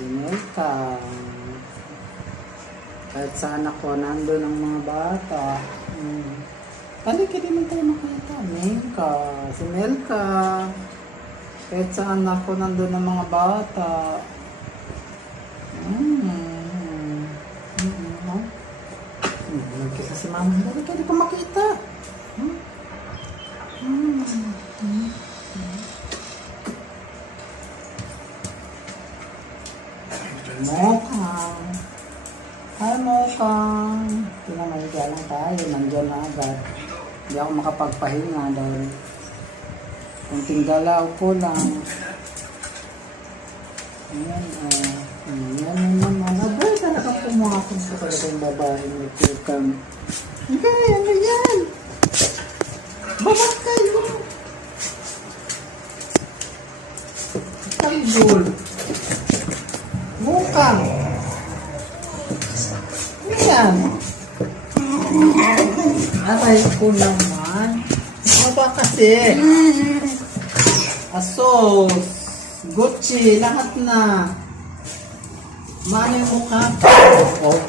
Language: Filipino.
Si Melka. Kahit saan ako, nandun ang mga bata. Halika din tayo makita. Melka. Si Melka. Kahit saan ako, nandun ang mga bata. Nagkita si mama. Halika, di pa makita. Mokang. Hi, Mokang. Pinamahiga lang tayo. Nandiyan na agad. Hindi ako makapagpahinga dahil kunting galaw ko lang. Ayan, yan naman. Abay, talagang pumakon sa talagang babae ng tukang. Okay, ano yan? Babak kayo. Kalbul. Mukang. Ayan. Aray ko naman. Ano ba kasi? Asos. Gucci. Lahat na. Mano yung mukha ko. Oh,